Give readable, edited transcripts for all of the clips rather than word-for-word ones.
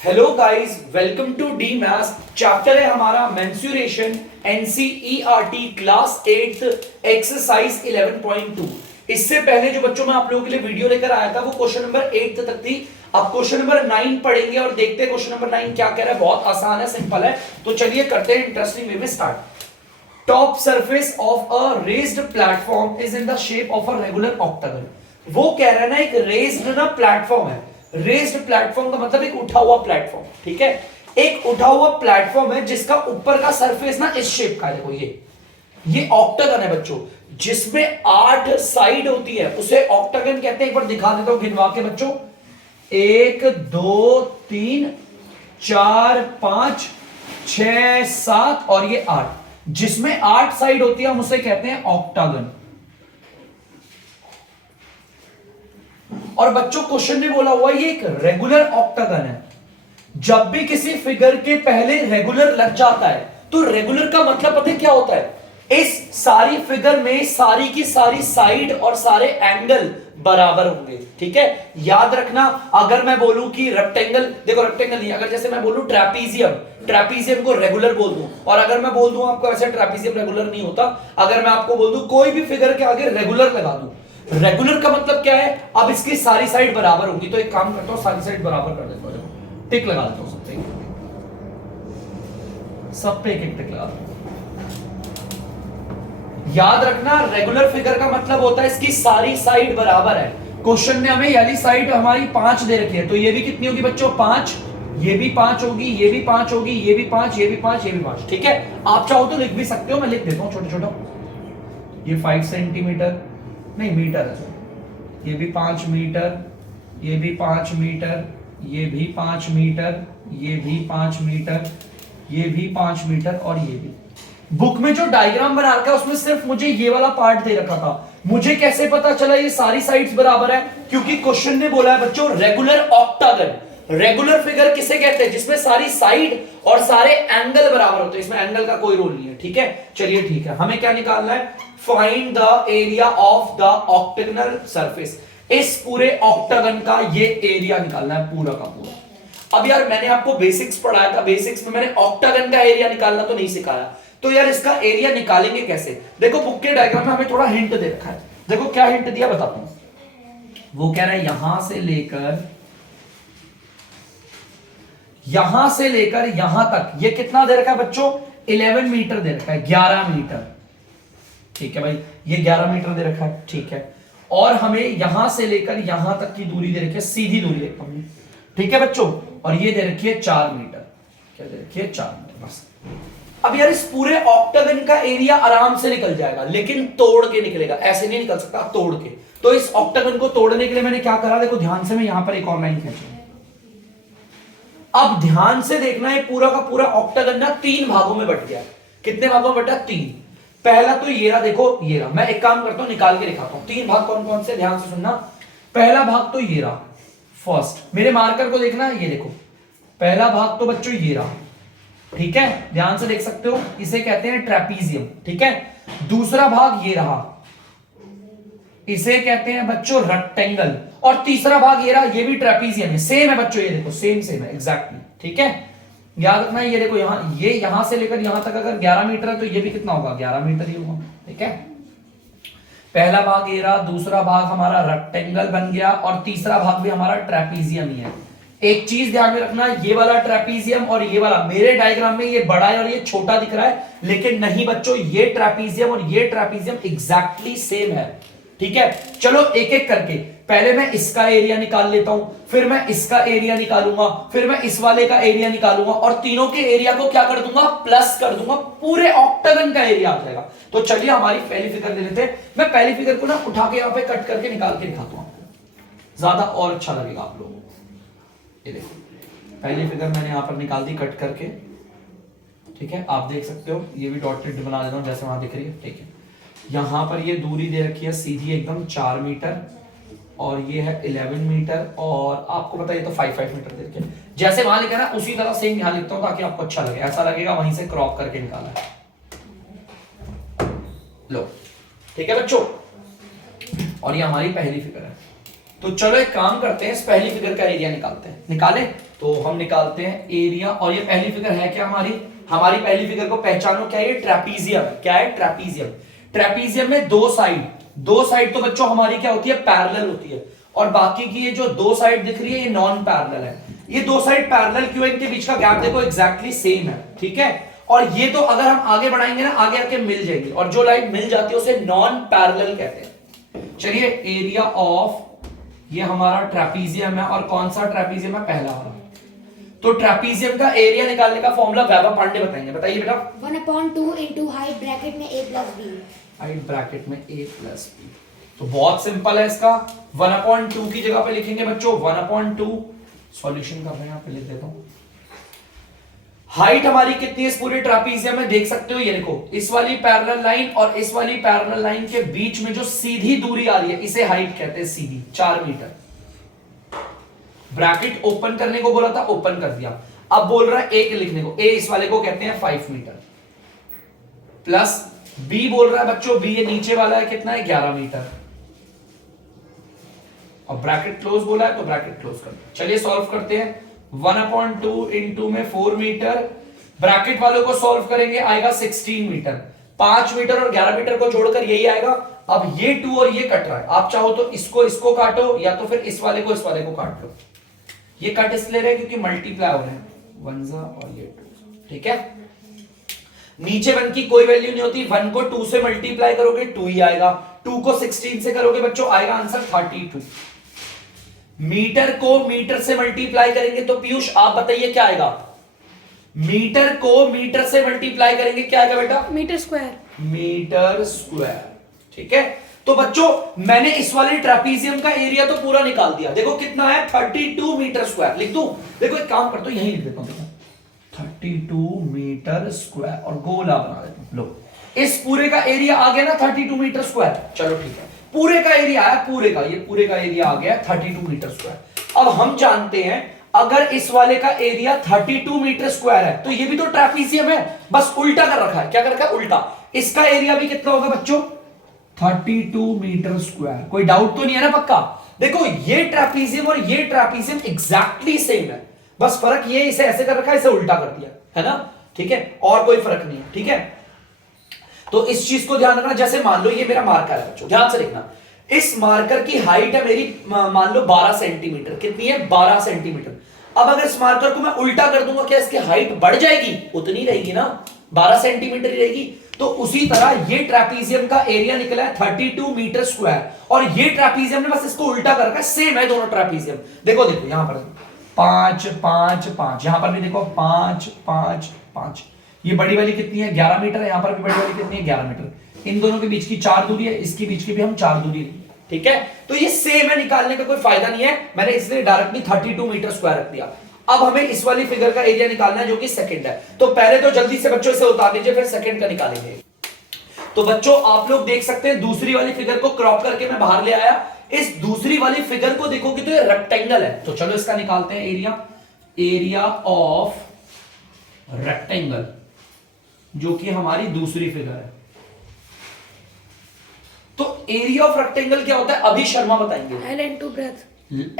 Hello guys, welcome to the maths. Chapter है हमारा mensuration, NCERT class 8 exercise 11.2। इससे पहले जो बच्चों में आप लोगों के लिए वीडियो लेकर आया था वो क्वेश्चन नंबर 8 तक थी। अब क्वेश्चन नंबर 9 पढ़ेंगे और देखते हैं क्वेश्चन नंबर 9 क्या कह रहा है। बहुत आसान है, सिंपल है, तो चलिए करते हैं इंटरेस्टिंग वे में start. Top surface of a raised platform is in the shape of a regular octagon. वो कह रहा है ना, एक रेज्ड ना प्लेटफॉर्म है। रेज्ड प्लेटफॉर्म का मतलब एक उठा हुआ प्लेटफॉर्म, ठीक है। एक उठा हुआ प्लेटफॉर्म है जिसका ऊपर का सरफेस ना इस शेप का है। देखो ये ऑक्टागन है बच्चों, जिसमें 8 साइड होती है, उसे ऑक्टागन कहते हैं। एक बार दिखा देता हूं गिनवा के बच्चों, 1 2 3 4 5 6 7 और ये 8, जिसमें 8 साइड होती है, हम उसे कहते हैं ऑक्टागन। और बच्चों क्वेश्चन ने बोला हुआ ये एक रेगुलर ऑक्टागन है। जब भी किसी फिगर के पहले रेगुलर लग जाता है तो रेगुलर का मतलब पता है क्या होता है? इस सारी फिगर में सारी की सारी साइड और सारे एंगल बराबर होंगे, ठीक है। याद रखना, अगर मैं बोलूं कि रेक्टेंगल, देखो रेक्टेंगल नहीं, अगर जैसे मैं बोलूं ट्रैपीजियम को रेगुलर बोल दूं, और अगर मैं बोल दूं आपको ऐसे ट्रैपीजियम रेगुलर नहीं होता। अगर मैं आपको बोल दूं कोई भी फिगर के आगे रेगुलर लगा दूं, रेगुलर का मतलब क्या है? अब इसकी सारी साइड बराबर होगी। तो एक काम करता हूं, सारी साइड बराबर कर देता हूं, टिक लगा देता हूं सब पे एक टिक लगा देता हूं। याद रखना, रेगुलर फिगर का मतलब होता है इसकी सारी साइड बराबर है। क्वेश्चन ने हमें याली साइड हमारी 5 दे रखी है, तो ये भी कितनी होगी बच्चों? 5। ये भी 5 होगी, ये भी 5 होगी, ये भी 5, ये भी 5, ये भी 5, ठीक है। आप चाहो तो लिख भी सकते हो, मैं लिख देता हूं छोटा छोटा। ये 5 सेंटीमीटर नहीं, मीटर है सर। ये भी 5 मीटर, ये भी 5 मीटर, ये भी 5 मीटर, ये भी 5 मीटर, ये भी 5 मीटर और ये भी। बुक में जो डायग्राम बना रखा है उसमें सिर्फ मुझे ये वाला पार्ट दे रखा था। मुझे कैसे पता चला ये सारी साइड्स बराबर है? क्योंकि क्वेश्चन ने बोला है बच्चों रेगुलर ऑक्टागन। रेगुलर फिगर किसे कहते हैं? जिसमें सारी साइड और सारे एंगल बराबर होते हैं। इसमें एंगल का कोई रोल नहीं है, ठीक है। चलिए ठीक है, हमें क्या निकालना है? Find the area of the octagonal surface. इस पूरे ऑक्टागन का ये एरिया निकालना है, पूरा का पूरा। अब यार मैंने आपको बेसिक्स पढ़ाया था, बेसिक्स में मैंने ऑक्टागन का एरिया निकालना तो नहीं सिखाया, तो यार इसका एरिया निकालेंगे कैसे? देखो बुक के डायग्राम में हमें थोड़ा हिंट दे रखा है। देखो क्या हिंट दिया बताता हूं। वो कह रहा है यहां से लेकर यहां तक, ये कितना दे रखा है बच्चों? 11 मीटर दे रखा है, 11 मीटर, ठीक है भाई। ये 11 मीटर दे रखा है, ठीक है। और हमें यहां से लेकर यहां तक की दूरी दे रखी है, सीधी दूरी देखता हूं, ठीक है बच्चों। और ये दे रखी है 4 मीटर, क्या दे रखी है? 4 मीटर, बस। अब यार इस पूरे ऑक्टागन का एरिया आराम से निकल जाएगा, लेकिन तोड़ के निकलेगा, ऐसे नहीं निकल सकता, तोड़ के। तो इस ऑक्टागन को तोड़ने के लिए मैंने क्या करा? देखो ध्यान से, मैं यहां पर एक और लाइन खींचूंगा। अब ध्यान से देखना, है पूरा का पूरा ऑक्टागन ना 3 भागों में बट गया। कितने भागों में बटा? 3। पहला तो ये रहा, देखो ये रहा। मैं एक काम करता हूं, निकाल के दिखाता हूं 3 भाग कौन कौन से, ध्यान से सुनना। पहला भाग तो ये रहा, फर्स्ट। मेरे मार्कर को देखना, ये देखो पहला भाग तो बच्चों ये रहा, ठीक है। ध्यान से देख सकते हो, इसे कहते हैं ट्रेपीजियम, ठीक है। दूसरा भाग ये रहा, इसे कहते हैं बच्चों रेक्टेंगल। और तीसरा भाग ये रहा, ये भी ट्रेपीजियम है, सेम है बच्चों, ये देखो सेम है एग्जैक्टली, ठीक है। याद रखना, ये देखो यहां से लेकर यहां तक अगर 11 मीटर है तो ये भी कितना होगा? 11 मीटर ही होगा, ठीक है। पहला भाग ये रहा, दूसरा भाग हमारा रेक्टेंगल बन गया, और तीसरा भाग भी हमारा ट्रेपीजियम ही है। एक चीज ध्यान में रखना, ये वाला ट्रेपीजियम और ये वाला, मेरे डायग्राम में ये बड़ा है और ये छोटा दिख रहा है, लेकिन नहीं बच्चों, ये ट्रेपीजियम और ये ट्रेपीजियम एग्जैक्टली सेम है, ठीक है। चलो एक एक करके, पहले मैं इसका एरिया निकाल लेता हूं, फिर मैं इसका एरिया निकालूंगा, फिर मैं इस वाले का एरिया निकालूंगा, और तीनों के एरिया को क्या कर दूंगा? प्लस कर दूंगा, पूरे ऑक्टागन का एरिया आ जाएगा। तो चलिए हमारी पहली फिगर ले लेते हैं। मैं पहली फिगर को ना उठा के यहां पे कट करके निकाल के दिखाता हूं, ज्यादा और अच्छा लगेगा आप लोगों को। ये देखो पहली फिगर मैंने यहां पर निकाल दी कट करके, ठीक है। आप देख सकते हो, ये भी डॉटेड बना देता हूं जैसे वहां दिख रही है, ठीक है। यहां पर ये दूरी दे रखी है सीधी एकदम 4 मीटर, और ये है 11 मीटर, और आपको पता है ये तो 5 मीटर दे रखी है। जैसे वहां लिखा है ना, उसी तरह सेम यहां लिखता हूं ताकि आपको अच्छा लगे, ऐसा लगेगा वहीं से क्रॉप करके निकाला है। लो, ठीक है बच्चों। और ये हमारी पहली फिगर है, तो चलो एक काम करते हैं, इस पहली फिगर का एरिया निकालते हैं। निकाले तो हम निकालते हैं एरिया, और ये पहली फिगर है क्या हमारी पहली फिगर को पहचानो, क्या ये ट्रेपीजियम है। क्या है? ट्रेपीजियम। ट्रेपीजियम में दो साइड तो बच्चों हमारी क्या होती है? पैरेलल होती है, और बाकी की ये जो दो साइड दिख रही है ये नॉन पैरेलल है। ये दो साइड पैरेलल क्यों है? इनके बीच का गैप देखो एग्जैक्टली सेम है, ठीक है। और ये तो अगर हम आगे बढ़ाएंगे ना, आगे आके मिल जाएगी, और जो लाइन मिल जाती है उसे नॉन पैरेलल कहते हैं। चलिए एरिया ऑफ ये हमारा ट्रेपीजियम है, और कौन सा ट्रेपीजियम है? पहला वाला। तो ट्रेपीजियम का एरिया निकालने का फॉर्मूला वैभव पांडे बताएंगे, बताइए बेटा। 1/2 into हाइट ब्रैकेट में a plus b। Height bracket में a plus b। तो बहुत सिंपल है इसका, 1/2 की जगह पे लिखेंगे बच्चों 1/2। सॉल्यूशन कर रहे हैं, यहां पे लिख देता हूं। हाइट हमारी कितनी है इस पूरे ट्रापीजियम में? देख सकते हो, ये देखो इस वाली पैरेलल लाइन और इस वाली पैरेलल लाइन के बीच में जो सीधी दूरी आ रही है इसे हाइट कहते हैं, सीधी 4 मीटर। ब्रैकेट ओपन करने को बोला था, ओपन कर दिया। अब बोल रहा है ए के लिखने को, ए इस वाले को कहते हैं 5 मीटर, प्लस बी बोल रहा है बच्चों, बी ये नीचे वाला है कितना है? 11 मीटर, और ब्रैकेट क्लोज बोला है तो ब्रैकेट क्लोज कर दो। चलिए सॉल्व करते हैं। 1/2 इंटू में 4 मीटर, ब्रैकेट वालों को सॉल्व करेंगे आएगा 16 मीटर। 5 मीटर और 11 मीटर को जोड़कर यही आएगा। अब ये 2 और ये कट रहा है, आप चाहो तो इसको काटो, या तो फिर इस वाले को काट लो। ये कट इसलिए रहे क्योंकि मल्टीप्लाई हो रहे हैं, 1 और ये 2, ठीक है। नीचे 1 की कोई वैल्यू नहीं होती, 1 को 2 से मल्टीप्लाई करोगे 2 ही आएगा, 2 को 16 से करोगे बच्चों आएगा आंसर 32। मीटर को मीटर से मल्टीप्लाई करेंगे तो पीयूष आप बताइए क्या आएगा? मीटर को मीटर से मल्टीप्लाई करेंगे क्या आएगा बेटा? Metre square. मीटर स्क्वायर, ठीक है। तो बच्चों मैंने इस वाले ट्रेपीजियम का एरिया तो पूरा निकाल दिया, देखो कितना है? 32 मीटर स्क्वायर। लिख दूं? देखो एक काम करता हूं, यही लिख देता हूं, देखो 32 मीटर स्क्वायर, और गोला बना देता हूं। लो इस पूरे का एरिया आ गया ना 32 मीटर स्क्वायर। चलो ठीक है, पूरे का एरिया आया, ये पूरे का एरिया आ गया 32 मीटर स्क्वायर। अब हम जानते हैं अगर इस वाले का एरिया 32 मीटर स्क्वायर है तो ये भी तो ट्रेपीजियम है, बस उल्टा कर रखा है। क्या कर रखा है? उल्टा। इसका एरिया भी कितना होगा बच्चों? 32 मीटर स्क्वायर। कोई डाउट तो नहीं है ना? पक्का। देखो ये ट्रेपीजियम और ये ट्रेपीजियम एग्जैक्टली सेम है, बस फर्क ये इसे ऐसे कर रखा है, इसे उल्टा कर दिया है ना, ठीक है। और कोई फर्क नहीं है, ठीक है। तो इस चीज को ध्यान रखना। जैसे मान लो ये मेरा मार्कर है बच्चों, ध्यान से देखना, इस मार्कर की हाइट है मेरी मान लो 12 सेंटीमीटर। कितनी है? 12 सेंटीमीटर। अब अगर इस मार्कर को मैं उल्टा कर दूंगा, क्या इसकी हाइट बढ़ जाएगी? उतनी रहेगी ना, 12 सेंटीमीटर ही रहेगी। तो उसी तरह ये ट्रेपीजियम का एरिया निकला है 32 मीटर स्क्वायर, और ये ट्रेपीजियम ने बस इसको उल्टा कर रखा है। सेम है दोनों ट्रेपीजियम। देखो यहां पर 5 5 5, यहां पर भी देखो 5 5 5। ये बड़ी वाली कितनी है? 11 मीटर है। यहां पर भी बड़ी वाली कितनी है? 11 मीटर। इन दोनों के बीच की 4 दूरी है, इसके बीच की भी हम 4 दूरी, ठीक है। तो ये सेम है, निकालने का कोई फायदा नहीं है, मैंने इसलिए डायरेक्टली 32 मीटर स्क्वायर रख दिया। अब हमें इस वाली फिगर का एरिया निकालना है जो कि सेकंड है। तो पहले तो जल्दी से बच्चों इसे उतार लीजिए, फिर सेकंड का निकालेंगे। तो बच्चों आप लोग देख सकते हैं दूसरी वाली फिगर को क्रॉप करके मैं बाहर ले आया। इस दूसरी वाली फिगर को देखोगे तो ये रेक्टेंगल है, तो चलो इसका निकालते हैं एरिया। एरिया ऑफ रेक्टेंगल जो कि हमारी दूसरी फिगर है। तो एरिया ऑफ रेक्टेंगल क्या होता है? अभी शर्मा बताएंगे। L into breadth।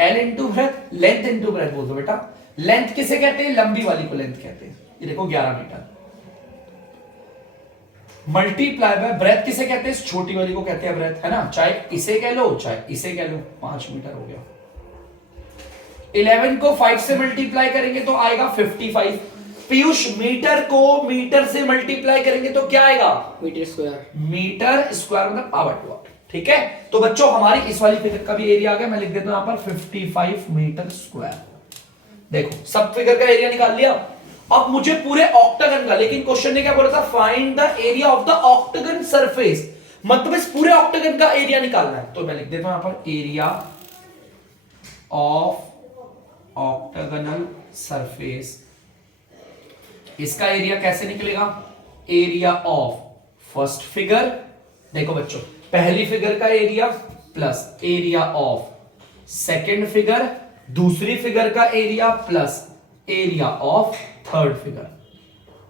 L into breadth, length into breadth बोल दो बेटा। लेंथ किसे कहते हैं? लंबी वाली को लेंथ कहते हैं। ये देखो 11 मीटर। मल्टीप्लाई बाय ब्रेथ किसे कहते हैं? छोटी वाली को कहते हैं ब्रेथ, है ना। चाहे इसे कह लो चाहे इसे कह लो, 5 मीटर हो गया। 11 को 5 से मल्टीप्लाई करेंगे तो आएगा 55। पीयूष मीटर को मीटर से मल्टीप्लाई करेंगे तो क्या आएगा? Meter square. मीटर स्क्वायर मतलब पावर टू 8, ठीक है। तो बच्चों हमारी इस वाली फिगर का भी एरिया आ गया, मैं लिख देता हूं यहां पर 55 मीटर स्क्वायर। देखो सब फिगर का एरिया निकाल लिया। अब मुझे पूरे ऑक्टागन का, लेकिन क्वेश्चन ने क्या बोला था? Find the area of the octagon surface, मतलब इस पूरे ऑक्टागन का एरिया निकालना है। तो मैं लिख देता हूं यहां पर एरिया ऑफ ऑक्टागनल सरफेस। इसका एरिया कैसे निकलेगा? एरिया ऑफ फर्स्ट फिगर, देखो बच्चों पहली फिगर का area plus area of second figure, दूसरी फिगर का area plus area of third figure,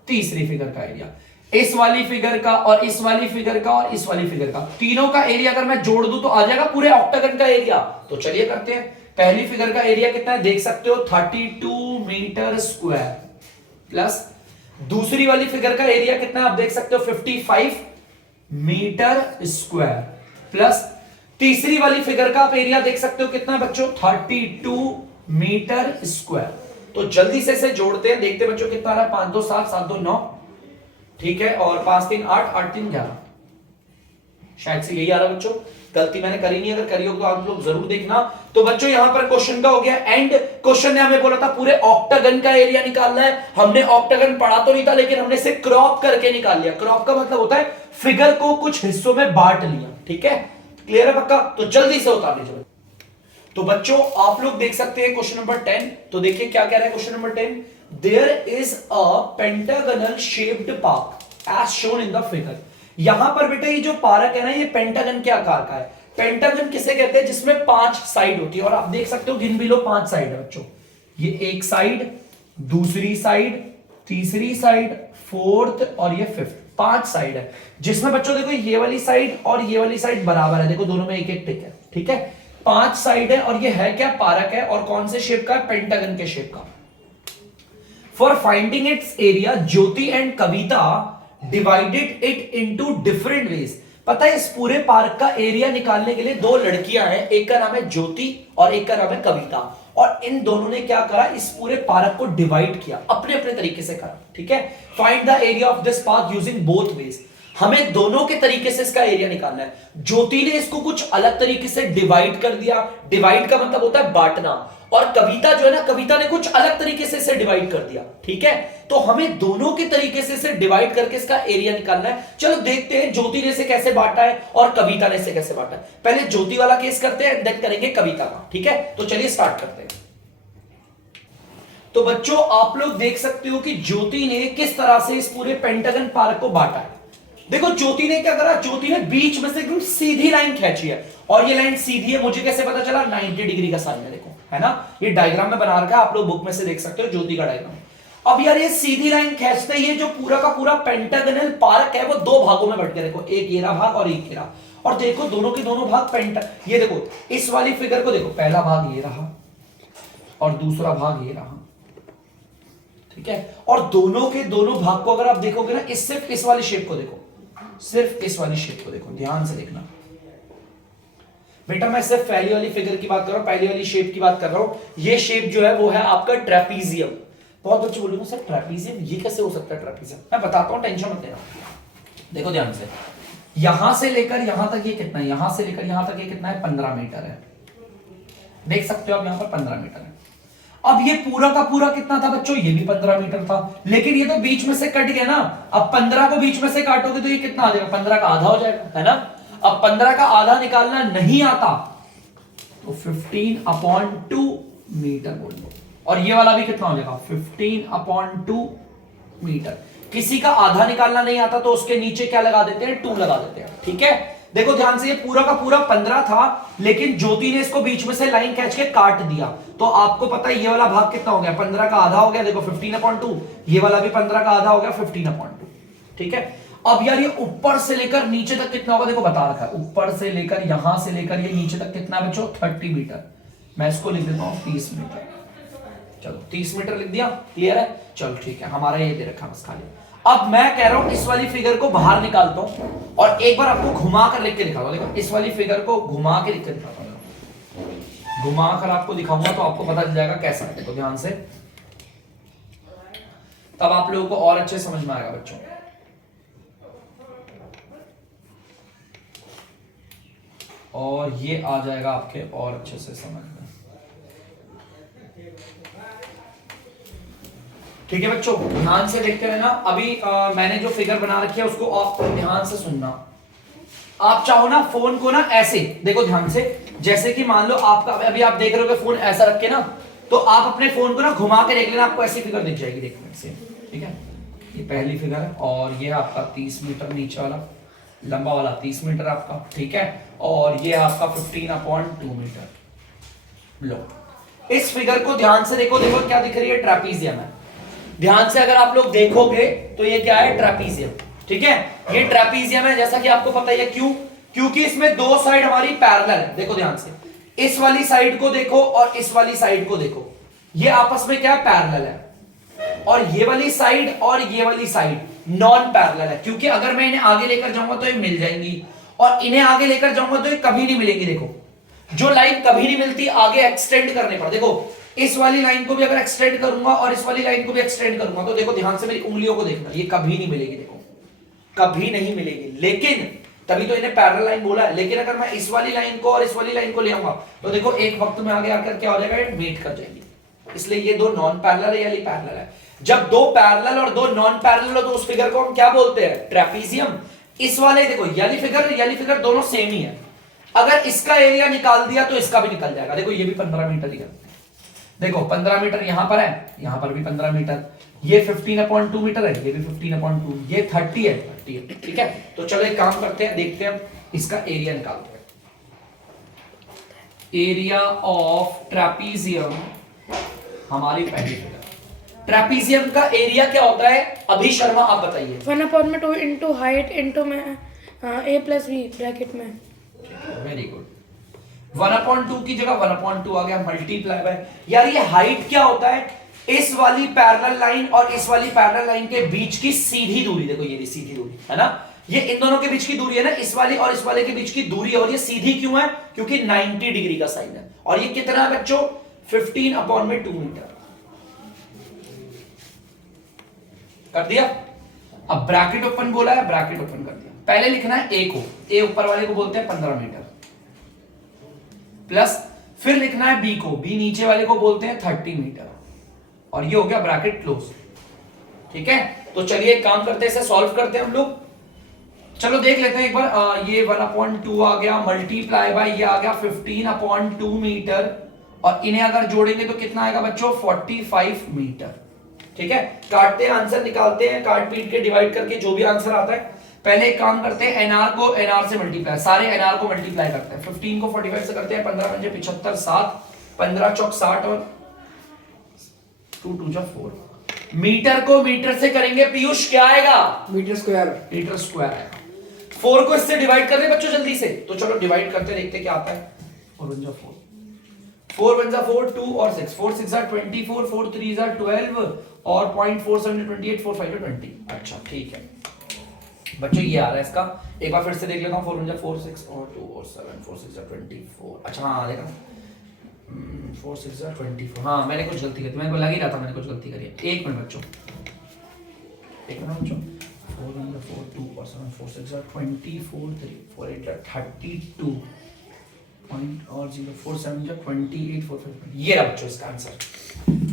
तीसरी फिगर का एरिया। इस वाली फिगर का और इस वाली फिगर का और इस वाली फिगर का, तीनों का एरिया अगर मैं जोड़ दूं तो आ जाएगा पूरे ऑक्टागन का एरिया। तो चलिए करते हैं। पहली फिगर का एरिया कितना है देख सकते हो, 32 मीटर स्क्वायर, प्लस दूसरी वाली फिगर का एरिया कितना है आप देख सकते हो 55 मीटर स्क्वायर, प्लस तीसरी वाली फिगर का आप एरिया देख सकते हो कितना है बच्चों 32 मीटर स्क्वायर। तो जल्दी से इसे जोड़ते हैं, देखते हैं बच्चों कितना आ रहा है, 5 2 7 7 2 9, ठीक है, और 5 3 8 8 3 11, शायद से यही आ रहा है बच्चों। गलती मैंने करी नहीं, अगर करी हो तो आप लोग जरूर देखना। तो बच्चों यहां पर क्वेश्चन का हो गया एंड। क्वेश्चन ने हमें बोला था पूरे ऑक्टागन का एरिया निकालना है। हमने ऑक्टागन पढ़ा तो नहीं था, लेकिन हमने इसे क्रॉप करके निकाल लिया। क्रॉप का मतलब होता है फिगर को कुछ हिस्सों में बांट लिया, ठीक है, क्लियर है पक्का? तो जल्दी से उतार लीजिए। तो बच्चों आप लोग देख सकते हैं क्वेश्चन नंबर 10। तो देखिए क्या कह रहा है question number 10, there is a pentagonal shaped park as shown in the figure. यहां पर बेटा ये जो पार्क है ना, ये पेंटागन के आकार का है। पेंटागन किसे कहते हैं? जिसमें 5 साइड होती है, और आप देख सकते हो गिन भी लो 5 साइड है बच्चों। ये एक साइड, दूसरी साइड, तीसरी साइड, फोर्थ और ये फिफ्थ, 5 साइड है। जिसमें बच्चों देखो ये वाली साइड और ये वाली साइड बराबर है, देखो दोनों में एक एक टिक है, ठीक है, 5 साइड है। और ये है क्या? पार्क है। और कौन से शेप का है? पेंटागन के शेप का। For finding it's area Jyoti and Kavita divided it into different ways. पता है इस पूरे पार्क का एरिया निकालने के लिए 2 लड़कियां हैं, एक का नाम है ज्योति और एक का नाम है कविता, और इन दोनों ने क्या करा, इस पूरे पार्क को डिवाइड किया, अपने अपने तरीके से करा, ठीक है। Find the area of this park using both ways. हमें दोनों के तरीके से इसका एरिया निकालना है। ज्योति ने इसको कुछ अलग तरीके से डिवाइड कर दिया, डिवाइड का मतलब होता है बांटना, और कविता जो है ना, कविता ने कुछ अलग तरीके से इसे डिवाइड कर दिया, ठीक है। तो हमें दोनों के तरीके से इसे डिवाइड करके इसका एरिया निकालना है। चलो देखते हैं ज्योति ने इसे कैसे बांटा है और कविता ने इसे कैसे बांटा है। पहले ज्योति वाला केस करते हैं, देन करेंगे कविता का, ठीक है। तो चलिए स्टार्ट करते हैं। तो बच्चों आप लोग देख सकते हो कि ज्योति ने किस तरह से इस पूरे पेंटागन पार्क को बांटा है। देखो ज्योति ने क्या करा, ज्योति ने बीच में से एकदम सीधी लाइन खींची है, और ये लाइन सीधी है, मुझे कैसे पता चला? 90 डिग्री का साइन है, देखो, है ना, ये डायग्राम में बना रखा है, आप लोग बुक में से देख सकते हो ज्योति का डायग्राम। अब यार ये सीधी लाइन खींचते ही ये जो पूरा का पूरा पेंटागनल पार्क है वो 2 भागों में बट गया, देखो, एक ये रहा भाग और एक ये रहा। और देखो दोनों के दोनों भाग ये देखो इस वाली फिगर को देखो, पहला भाग ये रहा और दूसरा भाग ये रहा, ठीक है। और दोनों के दोनों भाग को अगर आप देखोगे ना, सिर्फ इस वाली शेप को देखो, सिर्फ इस वाली शेप को देखो, ध्यान से देखना बेटा। मैं सिर्फ पहली वाली फिगर की बात कर रहा हूं, पहली वाली शेप की बात कर रहा हूं। ये शेप जो है वो है आपका ट्रेपीजियम। बहुत बच्चे बोलेंगे सर ट्रेपीजियम ये कैसे हो सकता है? ट्रेपीजियम मैं बताता हूं, टेंशन मत लेना। देखो ध्यान से, यहां से लेकर यहां तक ये कितना है, यहां से लेकर यहां तक ये कितना है, 15 मीटर है, देख सकते हो आप यहां पर 15 मीटर है। अब ये पूरा का पूरा कितना था बच्चों? ये भी 15 मीटर था, लेकिन ये तो बीच में से कट गया ना। अब 15 को बीच में से काटोगे तो ये कितना आ जाएगा? 15 का आधा हो जाएगा, है ना। अब 15 का आधा निकालना नहीं आता तो 15/2 मीटर बोल दो, और ये वाला भी कितना हो जाएगा? 15/2 मीटर। किसी का आधा निकालना नहीं आता तो उसके नीचे क्या लगा देते हैं? 2 लगा देते हैं, ठीक है। देखो ध्यान से, ये पूरा का पूरा 15 था, लेकिन ज्योति ने इसको बीच में से लाइन खींच के काट दिया, तो आपको पता है ये वाला भाग कितना हो गया? 15 का आधा हो गया, देखो 15/2। ये वाला भी 15 का आधा हो गया, 15/2, ठीक है। अब यार ये ऊपर से लेकर नीचे तक कितना होगा? देखो बता रखा है, ऊपर से लेकर यहां से लेकर ये नीचे तक कितना बच्चों? 30 मीटर। मैं इसको लिख देता हूं 30 मीटर। चलो 30 मीटर लिख दिया, क्लियर है। चलो ठीक है, हमारा ये दे रखा बस खाली। अब मैं कह रहा हूं इस वाली फिगर को बाहर निकालता हूं और एक बार आपको घुमा कर लिख के दिखाऊंगा। देखो इस वाली फिगर को घुमा के लिख के दिखाता हूं, घुमा कर आपको दिखाऊंगा तो आपको पता चल जाएगा कैसा है। देखो ध्यान से, तब आप लोगों को और अच्छे समझ में आएगा बच्चों। और ये आ जाएगा आपके और अच्छे से समझ में, ठीक है बच्चों। ध्यान से देखते हैं ना, अभी मैंने जो फिगर बना रखी है उसको आप ध्यान से सुनना। आप चाहो ना फोन को ना ऐसे देखो ध्यान से, जैसे कि मान लो आपका अभी आप देख रहे हो फोन ऐसा रख के ना, तो आप अपने फोन को ना घुमा के देख लेना, आपको ऐसी फिगर दिख जाएगी, देखने से, ठीक है। ये पहली फिगर है और ये आपका 30 मीटर नीचे वाला लंबा वाला 30 मीटर आपका, ठीक है। और ये आपका 15/2 मीटर। लो इस फिगर को ध्यान से देखो, क्या दिख रही है? ट्रेपीजियम है। ध्यान से अगर आप लोग देखोगे तो ये क्या है? ट्रेपीजियम। ठीक है, ये ट्रेपीजियम है जैसा कि आपको पता ही है। क्यों? क्योंकि इसमें दो साइड हमारी पैरेलल है। देखो ध्यान से, इस वाली साइड को देखो और इस वाली साइड को देखो, ये आपस में क्या पैरेलल है। और ये वाली साइड और ये वाली साइड नॉन पैरेलल है, क्योंकि अगर मैं इन्हें आगे लेकर जाऊंगा तो ये मिल जाएंगी, और इन्हें आगे लेकर जाऊंगा तो ये कभी नहीं मिलेंगी। देखो, जो लाइन कभी नहीं मिलती आगे एक्सटेंड करने पर, देखो इस वाली लाइन को भी अगर एक्सटेंड करूंगा और इस वाली लाइन को भी एक्सटेंड करूंगा तो देखो ध्यान से मेरी उंगलियों को देखना, ये कभी नहीं मिलेगी। देखो कभी नहीं मिलेगी, लेकिन तभी तो इन्हें पैरेलल लाइन बोला है। लेकिन अगर मैं इस वाली लाइन को और इस वाली लाइन को ले आऊंगा तो देखो एक वक्त में आगे आकर क्या हो जाएगा, मीट कर जाएंगे। इसलिए ये दो नॉन पैरेलल है, ये पैरेलल है। जब दो पैरेलल और दो नॉन पैरेलल हो तो उस फिगर को हम क्या बोलते हैं, ट्रेपीजियम। इस वाले देखो ये फिगर दोनों सेम ही है। अगर इसका एरिया निकाल दिया तो इसका भी निकल जाएगा। देखो ये भी 15 मीटर ही है, देखो 15 मीटर यहां पर है, यहां पर भी 15 मीटर, ये 15/2 मीटर है, ये भी 15/2, ये 30 है, 30 है। ठीक है, तो चलो एक काम करते हैं, देखते हैं इसका एरिया निकालते हैं। एरिया ऑफ ट्रेपीजियम हमारी पहली फिगर। ट्रेपीजियम का एरिया क्या होता है, अभी शर्मा आप बताइए। 1/2 into height into में a+b ब्रैकेट में। Very good. 1/2 की जगह 1/2 आ गया, मल्टीप्लाई बाय, यार ये हाइट क्या होता है, इस वाली पैरेलल लाइन और इस वाली पैरेलल लाइन के बीच की सीधी दूरी। देखो ये सीधी दूरी है ना, ये इन दोनों के बीच की दूरी है ना, इस वाली और इस वाले के बीच की दूरी है। और ये सीधी क्यों है, क्योंकि 90 डिग्री का साइन है। और ये कितना है बच्चों, 15/2 मीटर। कर दिया। अब ब्रैकेट ओपन बोला है, ब्रैकेट ओपन कर दिया। पहले लिखना है ए को, ए ऊपर वाले को बोलते हैं 15 मीटर, प्लस फिर लिखना है बी को, बी नीचे वाले को बोलते हैं 30 मीटर। और ये हो गया ब्रैकेट क्लोज। ठीक है, तो चलिए एक काम करते हैं, इसे सॉल्व करते हैं हम लोग। चलो देख लेते हैं एक बार। ये 1/2 आ गया, मल्टीप्लाई बाय ये आ गया 15/2 मीटर, और इन्हें अगर जोड़ेंगे तो कितना आएगा बच्चों, 45 मीटर। ठीक है, काटते हैं, आंसर निकालते हैं, काट पीट के डिवाइड करके जो भी आंसर आता है। पहले एक काम करते हैं, एनआर को एनआर से मल्टीप्लाई, सारे एनआर को मल्टीप्लाई करते हैं। 15 को 45 से करते हैं, 15 पंजे 75, 7 15 चौक 60 और 2 2 जा 4। मीटर को मीटर से करेंगे पीयूष, क्या आएगा, मीटर स्क्वायर। मीटर स्क्वायर आएगा। 4 को इससे डिवाइड कर दे बच्चों जल्दी से, तो चलो डिवाइड करते देखते क्या आता है। 4 1 जा 4, 4 1 जा 4, 2 और 6, 4 6 जा 24, 4 3 जा 12 और 0.47 28, 4 5 20। अच्छा ठीक है बच्चों, ये आ रहा है इसका। एक बार फिर से देख लेता हूँ। 4 1 जा 4 6 और 2 और 7, 4 6 जा 24। अच्छा हाँ देखा, 4 6 जा 24। हाँ मैंने कुछ गलती करी, मेरे को लग ही रहा था मैंने कुछ गलती करी है। एक मिनट बच्चों, एक मिनट बच्चों। 4 1 जा 4 2 और 7, 4 6 जा 24, 3 4 8 जा 32 पॉइंट और 0 4 7 जा 28, 4 5। ये रहा बच्चों इसका आंसर।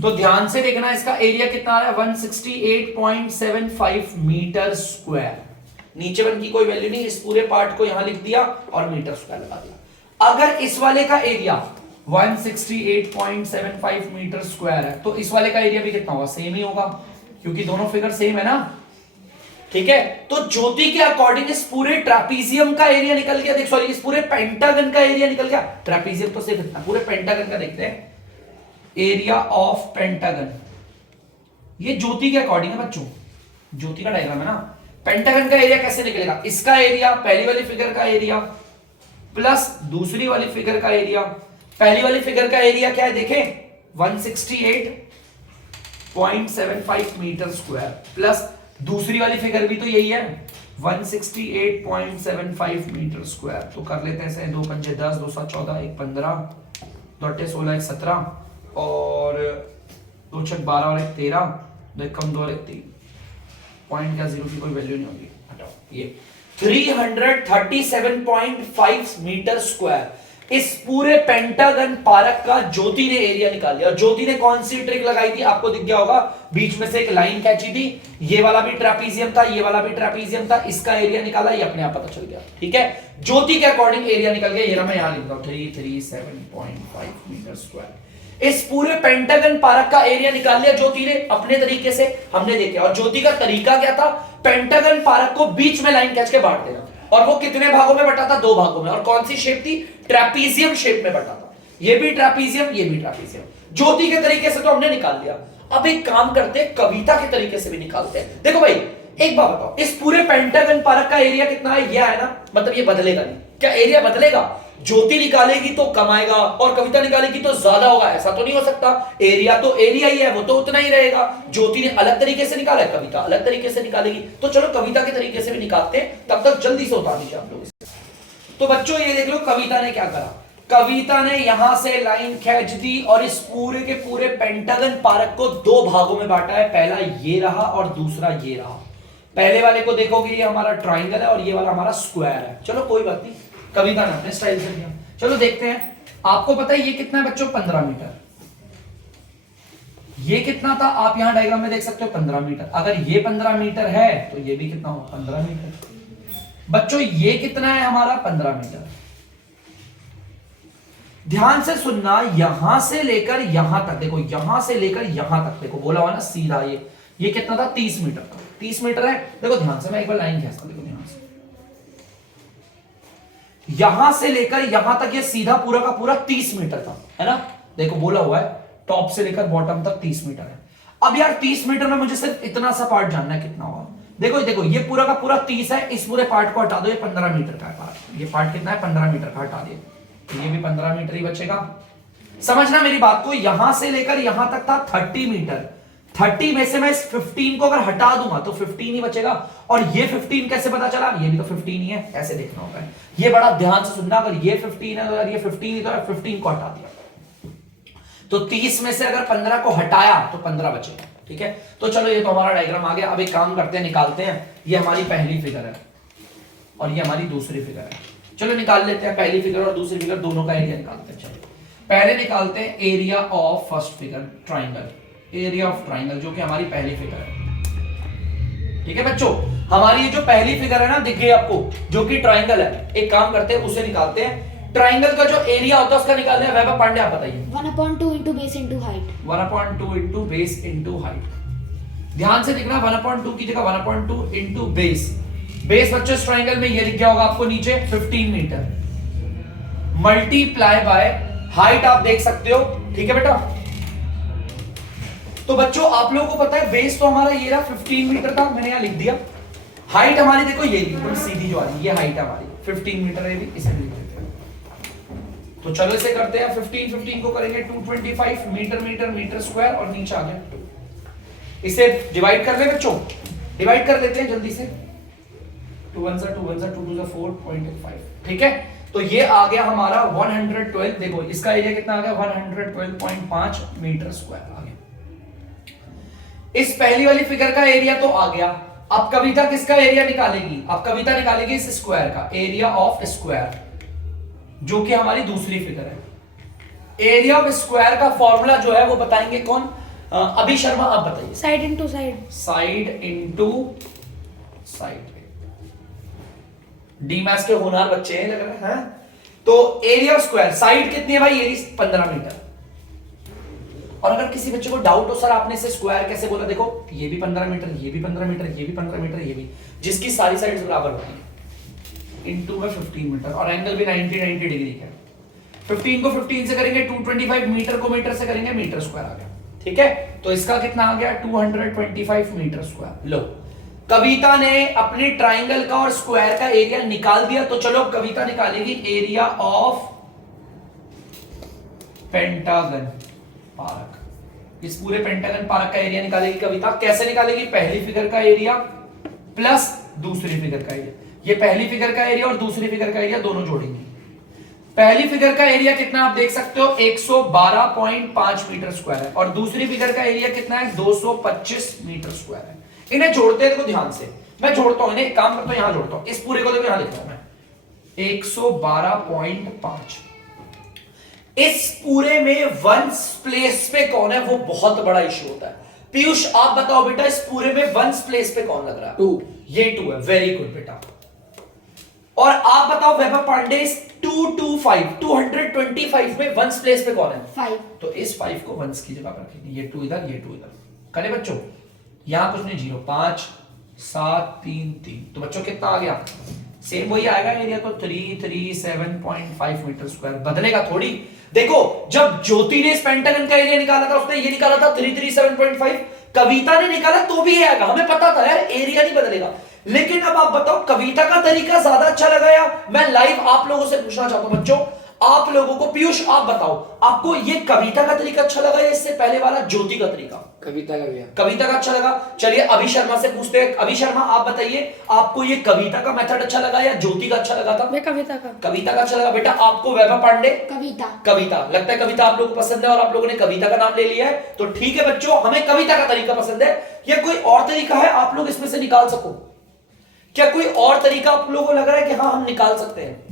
तो ध्यान से देखना, इसका एरिया कितना आ रहा है, 168.75 मीटर स्क्वायर। नीचे वन की कोई वैल्यू नहीं, इस पूरे पार्ट को यहां लिख दिया और मीटर स्क्वायर लगा दिया। अगर इस वाले का एरिया 168.75 मीटर स्क्वायर है तो इस वाले का एरिया भी कितना होगा, सेम ही होगा, क्योंकि दोनों फिगर सेम है ना। ठीक है, तो ज्योति के अकॉर्डिंग इस पूरे ट्रेपीजियम का एरिया निकल गया। देख सॉरी, इस पूरे पेंटागन का एरिया निकल गया। ट्रेपीजियम तो सिर्फ इतना, पूरे पेंटागन का देखते हैं। एरिया ऑफ पेंटागन, ये ज्योति के अकॉर्डिंग है बच्चों, ज्योति का डायग्राम है ना। पेंटागन का एरिया कैसे निकलेगा, इसका एरिया पहली वाली फिगर का एरिया प्लस दूसरी वाली फिगर का एरिया। पहली वाली फिगर का एरिया क्या है देखें, 168.75 मीटर स्क्वायर, प्लस दूसरी वाली फिगर भी तो यही है 168.75 मीटर स्क्वायर। तो कर लेते हैं ऐसे, 2 पंजे 10, 2 7 14, 1 15, 2 8 16, 1 17 और 2 6 12 और 1 13, 2 1 कम 2 और 1 3। पॉइंट क्या, जीरो की कोई वैल्यू नहीं होगी, हटाओ। ये 337.5 मीटर स्क्वायर इस पूरे पेंटागन पार्क का ज्योति ने एरिया निकाल लिया। और ज्योति ने कौन सी ट्रिक लगाई थी, आपको दिख गया होगा, बीच में से एक लाइन खींची थी, ये वाला भी ट्रेपीजियम था, ये वाला भी ट्रेपीजियम था, इसका एरिया निकाला, ये अपने आप पता चल गया। ठीक है, ज्योति के अकॉर्डिंग एरिया निकल गया। ये रहा, मैं यहां लिख रहा हूं 337.5 मीटर स्क्वायर। इस पूरे पेंटागन पार्क का एरिया निकाल लिया ज्योति ने अपने तरीके से, हमने देखा। और ज्योति का तरीका क्या था, पेंटागन पार्क को बीच में लाइन खींच के बांट देना। और वो कितने भागों में बटा था, 2 भागों में। और कौन सी शेप थी, ट्रेपीजियम शेप में बटा था। ये भी ट्रेपीजियम, ये भी ट्रेपीजियम। ज्योति के तरीके से तो हमने निकाल लिया। अब एक काम करते हैं, कविता के तरीके से भी निकालते हैं। देखो भाई, एक बात बताओ, इस पूरे पेंटागन पार्क का एरिया कितना है? ये है ना, मतलब ये बदलेगा नहीं। क्या एरिया बदलेगा? ज्योति निकालेगी तो कम आएगा और कविता निकालेगी तो ज्यादा होगा, ऐसा तो नहीं हो सकता। एरिया तो एरिया ही है, वो तो उतना ही रहेगा। ज्योति ने अलग तरीके से निकाला है, कविता अलग तरीके से निकालेगी। तो चलो कविता के तरीके से भी निकालते हैं, तब तक जल्दी से उतार दीजिए आप लोग इसे। तो बच्चों ये देख लो कविता ने क्या करा। कविता ने यहां से लाइन खींच दी और इस पूरे के पूरे पेंटागन पार्क को दो भागों में बांटा है। पहला ये रहा और दूसरा ये रहा। पहले वाले को देखोगे ये हमारा ट्राइंगल है और ये वाला हमारा स्क्वायर है। चलो कोई बात नहीं, कविता ने अपने स्टाइल से दिया। चलो देखते हैं। आपको पता है ये कितना है बच्चों? 15 मीटर। ये कितना था आप यहां डायग्राम में देख सकते हो, 15 मीटर। अगर ये 15 मीटर है तो ये भी कितना होगा? 15 मीटर। बच्चों ये कितना है हमारा? 15 मीटर। ध्यान से सुनना, यहां से लेकर यहां तक देखो, यहां से लेकर यहां तक देखो, बोला हुआ ना सीधा। ये कितना था? 30 मीटर का। 30 मीटर है। देखो ध्यान से, मैं एक बार लाइन खींचता, देखो यहां से लेकर यहां तक ये सीधा पूरा का पूरा 30 मीटर था, है ना? देखो बोला हुआ है टॉप से लेकर बॉटम तक 30 मीटर है। अब यार 30 मीटर में मुझे सिर्फ इतना सा पार्ट जानना है कितना होगा। देखो देखो ये पूरा का पूरा 30 है, इस पूरे पार्ट को हटा दो, ये 15 मीटर का है पार्ट। ये पार्ट कितना है? 15 मीटर का, हटा दिए तो ये भी 15 मीटर ही बचेगा। समझना मेरी बात को, यहां से लेकर यहां तक था 30 मीटर। 30 में से मैं इस 15 को अगर हटा दूंगा तो 15 ही बचेगा। और ये 15 कैसे पता चला? ये भी तो 15 ही है, ऐसे देखना होगा। ये बड़ा ध्यान से सुनना, अगर ये 15 है तो यार ये 15 ही तो है, 15 को हटा दिया तो 30 में से अगर 15 को हटाया तो 15 बचेगा। ठीक है, तो चलो ये तो हमारा डायग्राम आ गया। अब एक काम करते हैं, निकालते हैं। ये हमारी पहली फिगर है और ये हमारी दूसरी फिगर है। चलो निकाल लेते हैं, पहली फिगर और दूसरी फिगर दोनों का एरिया निकालते हैं। चलो पहले निकालते हैं area of first figure, triangle. Area of triangle जो कि हमारी पहली फिगर है। ठीक है बच्चों, हमारी ये जो पहली फिगर है ना, दिख गई आपको, जो कि ट्राइंगल है। एक काम करते हैं, उसे निकालते हैं। ट्राइंगल का जो एरिया होता है उसका निकालना है। वैभव पांडे आप बताइए। 1/2 into base into height. 1/2 into base into height। ध्यान से देखना, 1/2 की जगह 1/2 into base। बेस बच्चों इस ट्राइंगल में ये लिख गया होगा आपको नीचे 15 मीटर मल्टीप्लाई बाय हाइट, आप देख सकते हो। ठीक है बेटा, तो बच्चों आप लोगों को पता है बेस तो हमारा ये रहा 15 मीटर था, मैंने यहां लिख दिया। हाइट हमारी देखो ये बिल्कुल सीधी जो आ रही है, ये हाइट हमारी 15 मीटर है, भी इसे लिख देते हैं। तो चलो इसे करते हैं, 15 को करेंगे 225 मीटर मीटर मीटर स्क्वायर और नीचे आ गया। इसे डिवाइड कर ले बच्चों, डिवाइड कर लेते हैं जल्दी से। 2 1 2 1 2 2 4.5। ठीक है, तो ये आ गया हमारा 112। देखो इसका एरिया कितना आ गया? 112.5 मीटर स्क्वायर आ गया। इस पहली वाली फिगर का एरिया तो आ गया। अब कविता किसका एरिया निकालेगी? अब कविता निकालेगी इस स्क्वायर का, एरिया ऑफ स्क्वायर, जो कि हमारी दूसरी फिगर है। एरिया ऑफ स्क्वायर का फॉर्मूला जो है वो बताएंगे कौन? अभी शर्मा आप बताइए। Side into side, side into side. D maths के होनहार बच्चे हैं लग रहे हैं। तो एरिया ऑफ स्क्वायर, साइड कितनी है भाई? Area 15 meter. और अगर किसी बच्चे को डाउट हो सर आपने इसे स्क्वायर कैसे बोला, देखो ये भी 15 मीटर, ये भी 15 मीटर, ये भी 15 मीटर, ये भी, जिसकी सारी साइड्स बराबर होती है, इनटू में 15 मीटर और एंगल भी 90 डिग्री का। 15 को 15 से करेंगे 225, मीटर को मीटर से करेंगे मीटर स्क्वायर आ गया। ठीक है, तो इसका कितना आ गया? 225 मीटर स्क्वायर। लो, कविता ने अपने ट्राइंगल का और स्क्वायर का एरिया निकाल दिया। तो चलो कविता निकालेगी एरिया ऑफ पेंटागन पार्क। इस पूरे पेंटागन पार्क का एरिया निकालेगी कविता। कैसे निकालेगी? पहली फिगर का एरिया प्लस दूसरी फिगर का एरिया। ये पहली फिगर का एरिया और दूसरी फिगर का एरिया दोनों जोड़ेंगे। पहली फिगर का एरिया कितना आप देख सकते हो? 112.5 मीटर स्क्वायर है और दूसरी फिगर का एरिया कितना है? 225 मीटर स्क्वायर है। इन्हें जोड़ते हैं, देखो ध्यान से, मैं जोड़ता हूं इन्हें, एक काम करता हूं यहां जोड़ता हूं। इस पूरे को देखो यहां लिखता हूं मैं 112.5। इस पूरे में वंस प्लेस पे कौन है? वो बहुत बड़ा इश्यू होता है। पीयूष आप बताओ बेटा, इस पूरे में वंस प्लेस पे कौन लग रहा है? 2। ये 2 है, वेरी गुड बेटा। और आप बताओ वैभव पांडे, 225 में वंस प्लेस पे कौन है? 5। तो इस 5 को वंस की जगह पर रखेंगे। ये 2 इधर, ये 2 इधर। करे बच्चों, यहां कुछ नहीं, 0 5 7 3 3। तो बच्चों कितना आ गया? सेम वही आएगा एरिया, तो 337.5 मीटर स्क्वायर। बदलेगा थोड़ी। देखो जब ज्योति ने इस पेंटागन का एरिया निकाला था, उसने ये निकाला था 337.5। कविता ने निकाला तो भी आएगा, हमें पता था यार एरिया नहीं बदलेगा। लेकिन अब आप बताओ कविता का तरीका ज्यादा अच्छा लगा या मैं लाइव आप लोगों से पूछना चाहता हूं बच्चों, आप लोगों को, पीयूष आप बताओ आपको ये कविता का तरीका अच्छा लगा या इससे पहले वाला ज्योति का तरीका? कविता का भैया। कविता का अच्छा लगा। चलिए अभी शर्मा से पूछते हैं। अभी शर्मा आप बताइए आपको ये कविता का मेथड अच्छा लगा या ज्योति का अच्छा लगा था? मैं कविता का। कविता का अच्छा लगा। बेटा आपको वैभव पांडे? कविता। कविता। लगता है कविता आप लोगों को पसंद है और आप लोगों ने कविता का नाम ले लिया है, तो ठीक है बच्चों, हमें कविता का तरीका पसंद है। या कोई और तरीका है आप लोग इसमें से निकाल सको? क्या कोई और तरीका आप लोगों को लग रहा है कि हाँ हम निकाल सकते हैं?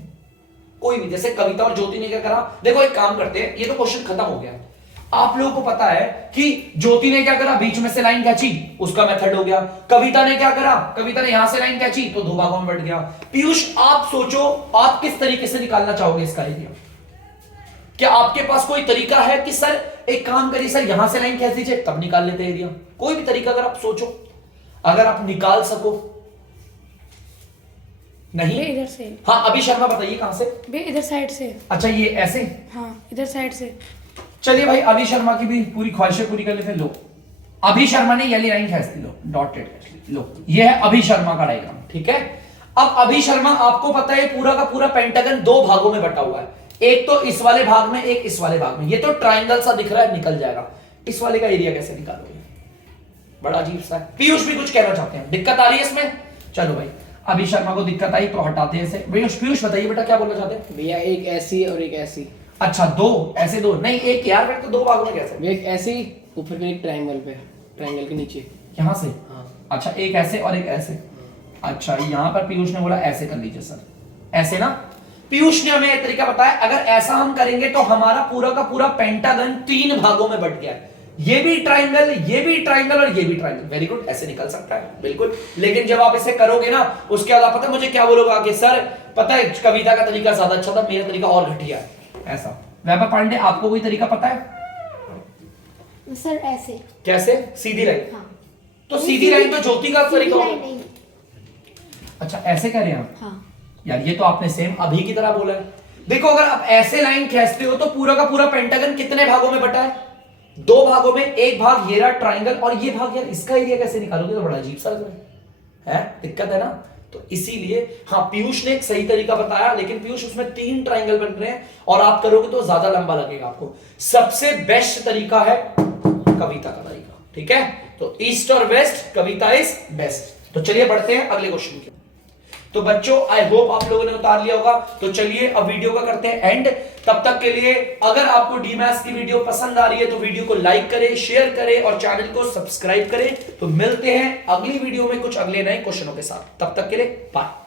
कोई भी, जैसे कविता और ज्योति ने क्या करा, देखो एक काम करते हैं, ये तो क्वेश्चन खत्म हो गया। आप लोगों को पता है कि ज्योति ने क्या करा, बीच में से लाइन खींची, उसका मेथड हो गया। कविता ने क्या करा, कविता ने यहां से लाइन खींची तो दो भागों में बट गया। पीयूष आप सोचो आप किस तरीके से निकालना चाहोगे इसका एरिया? क्या आपके पास कोई तरीका है कि सर एक काम करिए सर यहां से लाइन खींच दीजिए तब निकाल लेते एरिया? कोई भी तरीका अगर आप सोचो, अगर आप निकाल सको। नहीं, वे इधर से। हाँ अभी शर्मा बताइए कहां से? वे इधर साइड से। अच्छा ये ऐसे? हाँ इधर साइड से। चलिए भाई अभी शर्मा की भी पूरी ख्वाहिशें पूरी कर लेते हैं। लो अभी शर्मा ने येली लाइन खींच दी, लो डॉटेड, लो ये है अभी शर्मा का डायग्राम, ठीक है। अब अभी शर्मा आपको पता है पूरा का पूरा पेंटागन दो भागों में बटा हुआ है, एक तो इस वाले भाग में एक इस वाले भाग में। ये तो ट्राइंगल सा दिख रहा है, निकल जाएगा। इस वाले का एरिया कैसे निकालोगे? बड़ा अजीब सा है। पीयूष भी कुछ कहना चाहते हैं, दिक्कत आ रही है इसमें? चलो भाई अभी शर्मा को दिक्कत आई तो हटाते हैं इसे। पीयूष बताइए बेटा क्या बोलना चाहते हैं? भैया एक ऐसी और एक ऐसी। अच्छा दो ऐसे, दो नहीं एक यार, फिर तो दो भागों में कैसे? भैया एक ऐसी ऊपर के एक ट्रायंगल पे, ट्रायंगल के नीचे। यहां से? हाँ। अच्छा एक ऐसे और एक ऐसे। अच्छा यहां पर पीयूष ने बोला ऐसे कर लीजिए सर, ऐसे ना। पीयूष ने हमें एक तरीका बताया, अगर ऐसा हम करेंगे तो हमारा पूरा का पूरा पेंटागन तीन भागों में बट गया। ये भी ट्राइंगल, ये भी ट्राइंगल और ये भी ट्राइंगल। वेरी गुड, ऐसे निकल सकता है बिल्कुल। लेकिन जब आप इसे करोगे ना उसके बाद आप पता है मुझे क्या बोलोगे कि सर पता है कविता का तरीका ज्यादा अच्छा था, मेरा तरीका और घटिया है। ऐसा। वैभव पांडे आपको कोई तरीका पता है? सर ऐसे। कैसे? सीधी लाइन? हाँ। तो सीधी लाइन तो ज्योति का सीधी तरीका लाइन होगा। नहीं। अच्छा ऐसे कह रहे हैं आप? हाँ। यार ये तो आपने सेम अभी की तरह बोला है। देखो अगर आप ऐसे लाइन खींचते हो तो पूरा का पूरा पेंटागन कितने भागों में बटा है? दो भागों में। एक भाग ये रहा ट्राइंगल और ये भाग, यार इसका एरिया कैसे निकालोगे? तो बड़ा अजीब सा लग रहा है, दिक्कत है ना। तो इसीलिए हाँ पीयूष ने एक सही तरीका बताया, लेकिन पीयूष उसमें तीन ट्राइंगल बन रहे हैं और आप करोगे तो ज्यादा लंबा लगेगा आपको। सबसे बेस्ट तरीका है कविता का तरीका, ठीक है। तो ईस्ट और वेस्ट, कविता इज बेस्ट। तो चलिए बढ़ते हैं अगले क्वेश्चन की। तो बच्चों आई होप आप लोगों ने उतार लिया होगा। तो चलिए अब वीडियो का करते हैं एंड। तब तक के लिए अगर आपको डीमैथ्स की वीडियो पसंद आ रही है तो वीडियो को लाइक करें, शेयर करें और चैनल को सब्सक्राइब करें। तो मिलते हैं अगली वीडियो में कुछ अगले नए क्वेश्चनों के साथ। तब तक के लिए बाय।